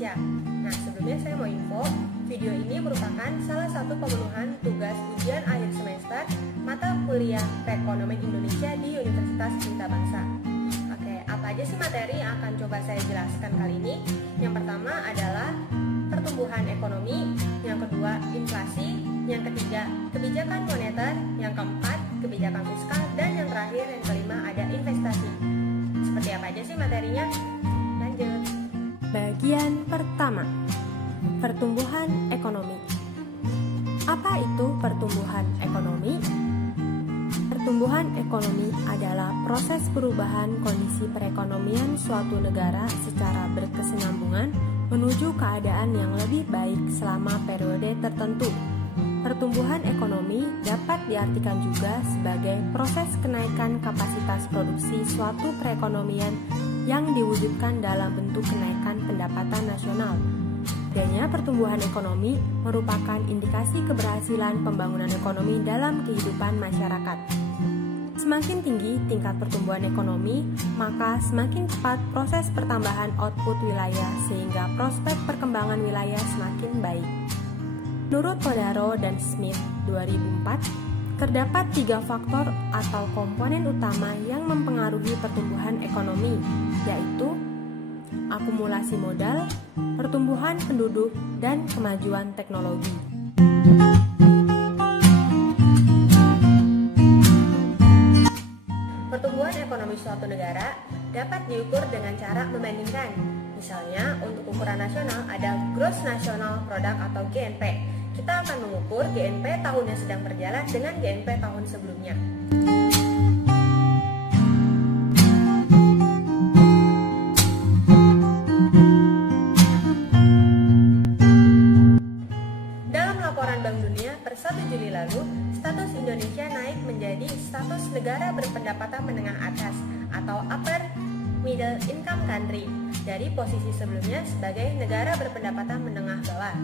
Indonesia. Nah, sebelumnya saya mau info, video ini merupakan salah satu pemenuhan tugas ujian akhir semester mata kuliah Perekonomian Indonesia di Universitas Pelita Bangsa. Oke, apa aja sih materi yang akan coba saya jelaskan kali ini? Yang pertama adalah pertumbuhan ekonomi, yang kedua inflasi, yang ketiga kebijakan moneter, yang keempat kebijakan fiskal, dan yang terakhir yang kelima ada investasi. Seperti apa aja sih materinya? Lanjut. Bagian pertama, pertumbuhan ekonomi. Apa itu pertumbuhan ekonomi? Pertumbuhan ekonomi adalah proses perubahan kondisi perekonomian suatu negara secara berkesinambungan menuju keadaan yang lebih baik selama periode tertentu. Pertumbuhan ekonomi dapat diartikan juga sebagai proses kenaikan kapasitas produksi suatu perekonomian yang diwujudkan dalam bentuk kenaikan pendapatan nasional. Adanya pertumbuhan ekonomi merupakan indikasi keberhasilan pembangunan ekonomi dalam kehidupan masyarakat. Semakin tinggi tingkat pertumbuhan ekonomi, maka semakin cepat proses pertambahan output wilayah sehingga prospek perkembangan wilayah semakin baik. Menurut Kodaro dan Smith 2004, terdapat 3 faktor atau komponen utama yang mempengaruhi pertumbuhan ekonomi, yaitu akumulasi modal, pertumbuhan penduduk, dan kemajuan teknologi. Pertumbuhan ekonomi suatu negara dapat diukur dengan cara membandingkan. Misalnya, untuk ukuran nasional ada Gross National Product atau GNP. Kita akan mengukur GNP tahun yang sedang berjalan dengan GNP tahun sebelumnya. Dalam laporan Bank Dunia per 1 Juli lalu, status Indonesia naik menjadi status negara berpendapatan menengah atas atau upper middle income country dari posisi sebelumnya sebagai negara berpendapatan menengah bawah.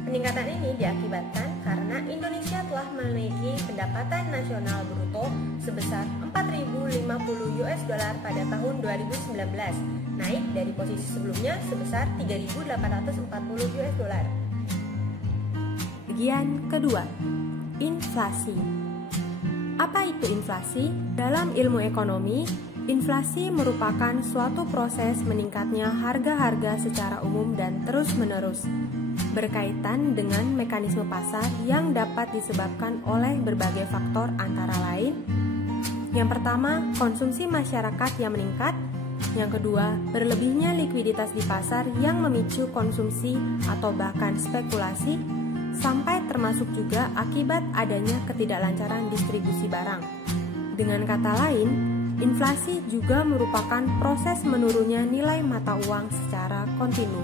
Peningkatan ini diakibatkan karena Indonesia telah memiliki pendapatan nasional bruto sebesar 4.050 US dollar pada tahun 2019, naik dari posisi sebelumnya sebesar 3.840 US dollar. Bagian kedua, inflasi. Apa itu inflasi? Dalam ilmu ekonomi, inflasi merupakan suatu proses meningkatnya harga-harga secara umum dan terus-menerus, berkaitan dengan mekanisme pasar yang dapat disebabkan oleh berbagai faktor antara lain. Yang pertama, konsumsi masyarakat yang meningkat. Yang kedua, berlebihnya likuiditas di pasar yang memicu konsumsi atau bahkan spekulasi, sampai termasuk juga akibat adanya ketidaklancaran distribusi barang. Dengan kata lain, inflasi juga merupakan proses menurunnya nilai mata uang secara kontinu.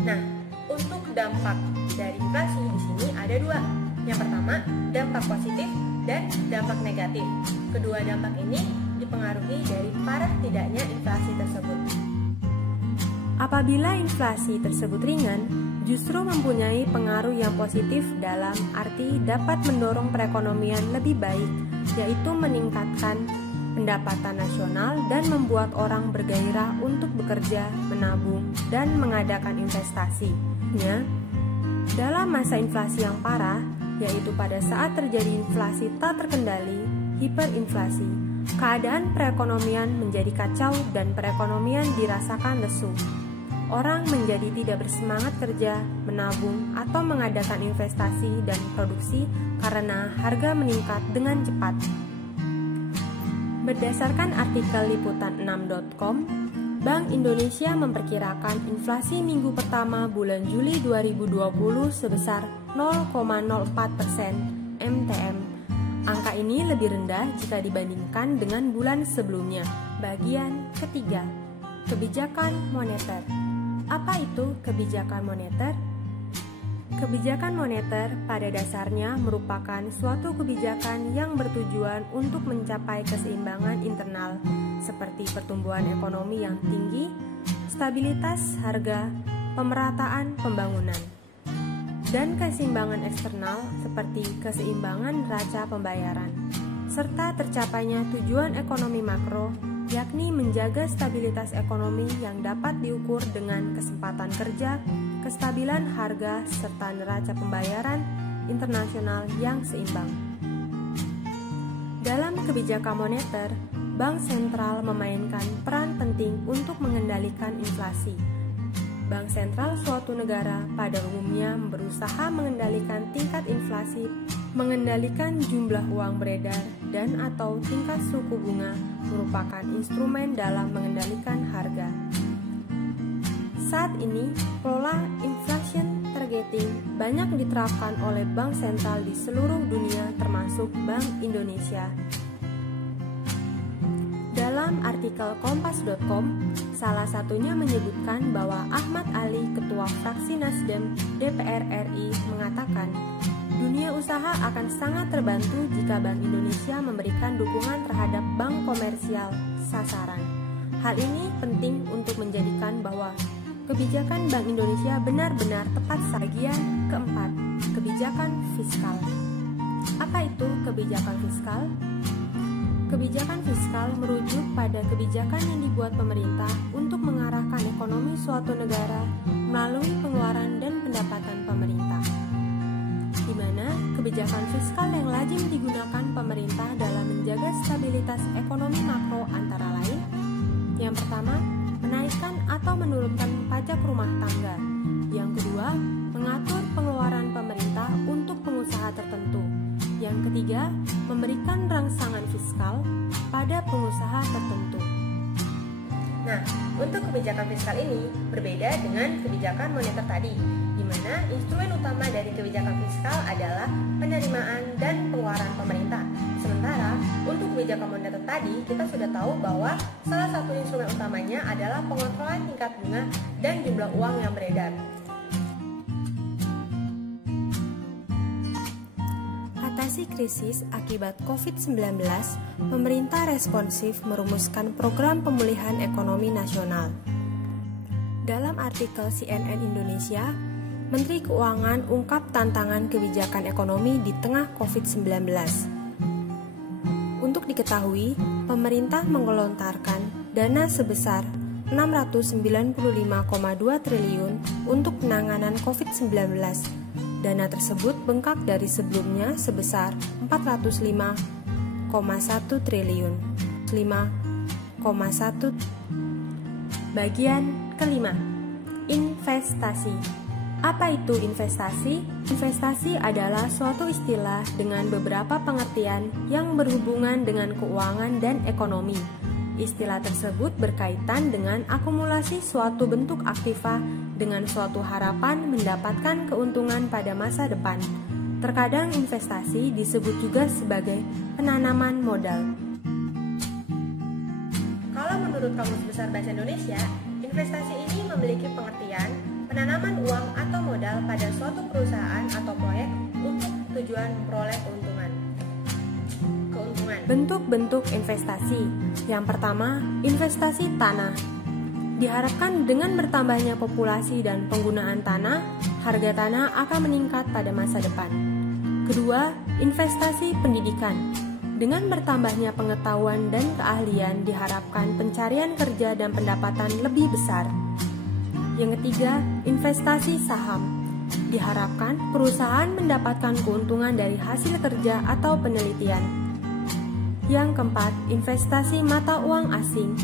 Nah, untuk dampak dari inflasi di sini ada 2. Yang pertama, dampak positif dan dampak negatif. Kedua dampak ini dipengaruhi dari parah tidaknya inflasi tersebut. Apabila inflasi tersebut ringan, justru mempunyai pengaruh yang positif dalam arti dapat mendorong perekonomian lebih baik, yaitu meningkatkan pendapatan nasional dan membuat orang bergairah untuk bekerja, menabung, dan mengadakan investasi. Dalam masa inflasi yang parah, yaitu pada saat terjadi inflasi tak terkendali, hiperinflasi, keadaan perekonomian menjadi kacau dan perekonomian dirasakan lesu. Orang menjadi tidak bersemangat kerja, menabung, atau mengadakan investasi dan produksi karena harga meningkat dengan cepat. Berdasarkan artikel liputan6.com, Bank Indonesia memperkirakan inflasi minggu pertama bulan Juli 2020 sebesar 0,04% MTM. Angka ini lebih rendah jika dibandingkan dengan bulan sebelumnya. Bagian ketiga, kebijakan moneter. Apa itu kebijakan moneter? Kebijakan moneter pada dasarnya merupakan suatu kebijakan yang bertujuan untuk mencapai keseimbangan internal seperti pertumbuhan ekonomi yang tinggi, stabilitas harga, pemerataan pembangunan, dan keseimbangan eksternal seperti keseimbangan neraca pembayaran, serta tercapainya tujuan ekonomi makro yakni menjaga stabilitas ekonomi yang dapat diukur dengan kesempatan kerja, kestabilan harga, serta neraca pembayaran internasional yang seimbang. Dalam kebijakan moneter, Bank Sentral memainkan peran penting untuk mengendalikan inflasi. Bank sentral suatu negara pada umumnya berusaha mengendalikan tingkat inflasi, mengendalikan jumlah uang beredar, dan atau tingkat suku bunga merupakan instrumen dalam mengendalikan harga. Saat ini, pola inflation targeting banyak diterapkan oleh bank sentral di seluruh dunia termasuk Bank Indonesia. Dalam artikel kompas.com, salah satunya menyebutkan bahwa Ahmad Ali, Ketua Fraksi Nasdem DPR RI, mengatakan, dunia usaha akan sangat terbantu jika Bank Indonesia memberikan dukungan terhadap bank komersial sasaran. Hal ini penting untuk menjadikan bahwa kebijakan Bank Indonesia benar-benar tepat. Bagian keempat, kebijakan fiskal. Apa itu kebijakan fiskal? Kebijakan fiskal merujuk pada kebijakan yang dibuat pemerintah untuk mengarahkan ekonomi suatu negara melalui pengeluaran dan pendapatan pemerintah, di mana kebijakan fiskal yang lazim digunakan pemerintah dalam menjaga stabilitas ekonomi makro antara lain: yang pertama, menaikkan atau menurunkan pajak rumah tangga; yang kedua, mengatur pengeluaran pemerintah untuk pengusaha tertentu; yang ketiga, memberikan rangsangan fiskal pada pengusaha tertentu. Nah, untuk kebijakan fiskal ini berbeda dengan kebijakan moneter tadi, di mana instrumen utama dari kebijakan fiskal adalah penerimaan dan pengeluaran pemerintah. Sementara untuk kebijakan moneter tadi, kita sudah tahu bahwa salah satu instrumen utamanya adalah pengontrolan tingkat bunga dan jumlah uang yang beredar. Atasi krisis akibat COVID-19, pemerintah responsif merumuskan program pemulihan ekonomi nasional. Dalam artikel CNN Indonesia, Menteri Keuangan ungkap tantangan kebijakan ekonomi di tengah COVID-19. Untuk diketahui, pemerintah menggelontarkan dana sebesar 695,2 triliun untuk penanganan COVID-19. Dana tersebut bengkak dari sebelumnya sebesar 405,1 triliun. 5,1. Bagian kelima, investasi. Apa itu investasi? Investasi adalah suatu istilah dengan beberapa pengertian yang berhubungan dengan keuangan dan ekonomi. Istilah tersebut berkaitan dengan akumulasi suatu bentuk aktiva dengan suatu harapan mendapatkan keuntungan pada masa depan. Terkadang investasi disebut juga sebagai penanaman modal. Kalau menurut Kamus Besar Bahasa Indonesia, investasi ini memiliki pengertian penanaman uang atau modal pada suatu perusahaan atau proyek untuk tujuan memperoleh keuntungan. Bentuk-bentuk investasi. Yang pertama, investasi tanah. Diharapkan dengan bertambahnya populasi dan penggunaan tanah, harga tanah akan meningkat pada masa depan. Kedua, investasi pendidikan. Dengan bertambahnya pengetahuan dan keahlian, diharapkan pencarian kerja dan pendapatan lebih besar. Yang ketiga, investasi saham. Diharapkan perusahaan mendapatkan keuntungan dari hasil kerja atau penelitian. Yang keempat, investasi mata uang asing.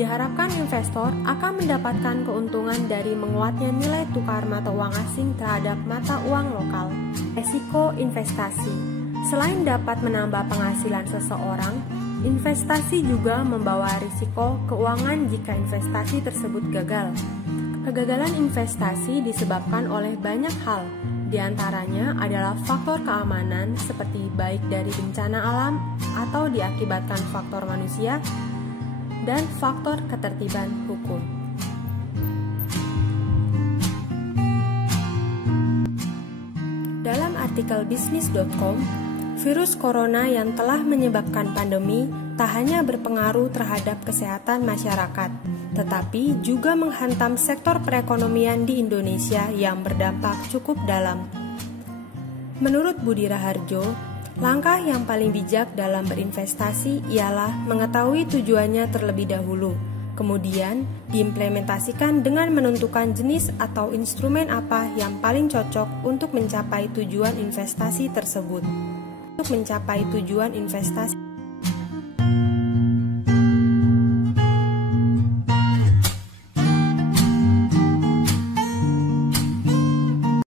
Diharapkan investor akan mendapatkan keuntungan dari menguatnya nilai tukar mata uang asing terhadap mata uang lokal. Resiko investasi. Selain dapat menambah penghasilan seseorang, investasi juga membawa risiko keuangan jika investasi tersebut gagal. Kegagalan investasi disebabkan oleh banyak hal. Di antaranya adalah faktor keamanan seperti baik dari bencana alam atau diakibatkan faktor manusia, dan faktor ketertiban hukum. Dalam artikel bisnis.com, virus corona yang telah menyebabkan pandemi tak hanya berpengaruh terhadap kesehatan masyarakat, tetapi juga menghantam sektor perekonomian di Indonesia yang berdampak cukup dalam. Menurut Budi Raharjo, Langkah yang paling bijak dalam berinvestasi ialah mengetahui tujuannya terlebih dahulu, kemudian diimplementasikan dengan menentukan jenis atau instrumen apa yang paling cocok untuk mencapai tujuan investasi tersebut. Untuk mencapai tujuan investasi